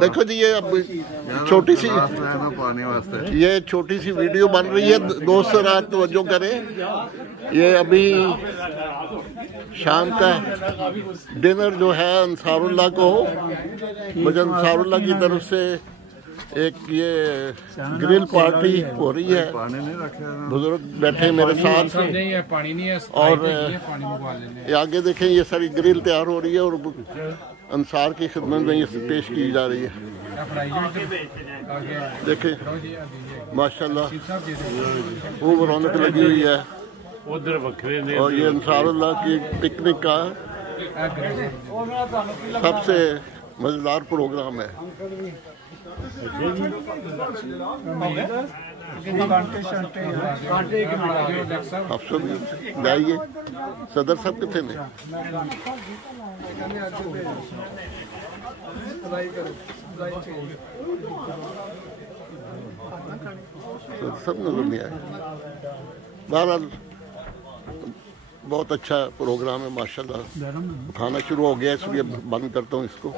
देखो जी, ये अब छोटी सी वीडियो बन रही है। दोस्त रात तवज्जो करें, ये अभी शाम का डिनर जो है अंसारुल्लाह को, मुझे अंसारुल्लाह की तरफ से एक ये ग्रिल पार्टी हो रही है। बुजुर्ग बैठे मेरे साथ और ये आगे देखें, ये सारी ग्रिल तैयार हो रही है और अंसार की खिदमत में ये पेश की जा रही है। देखें माशाल्लाह खूब रौनक लगी हुई है। और ये अंसारुल्लाह की पिकनिक का सबसे मजेदार प्रोग्राम है। आप सब जाइए, सदर साहब कितने ने सब नजर नहीं आए। बहरहाल बहुत अच्छा प्रोग्राम है माशाल्लाह। खाना शुरू हो गया, इसलिए बंद करता हूँ इसको।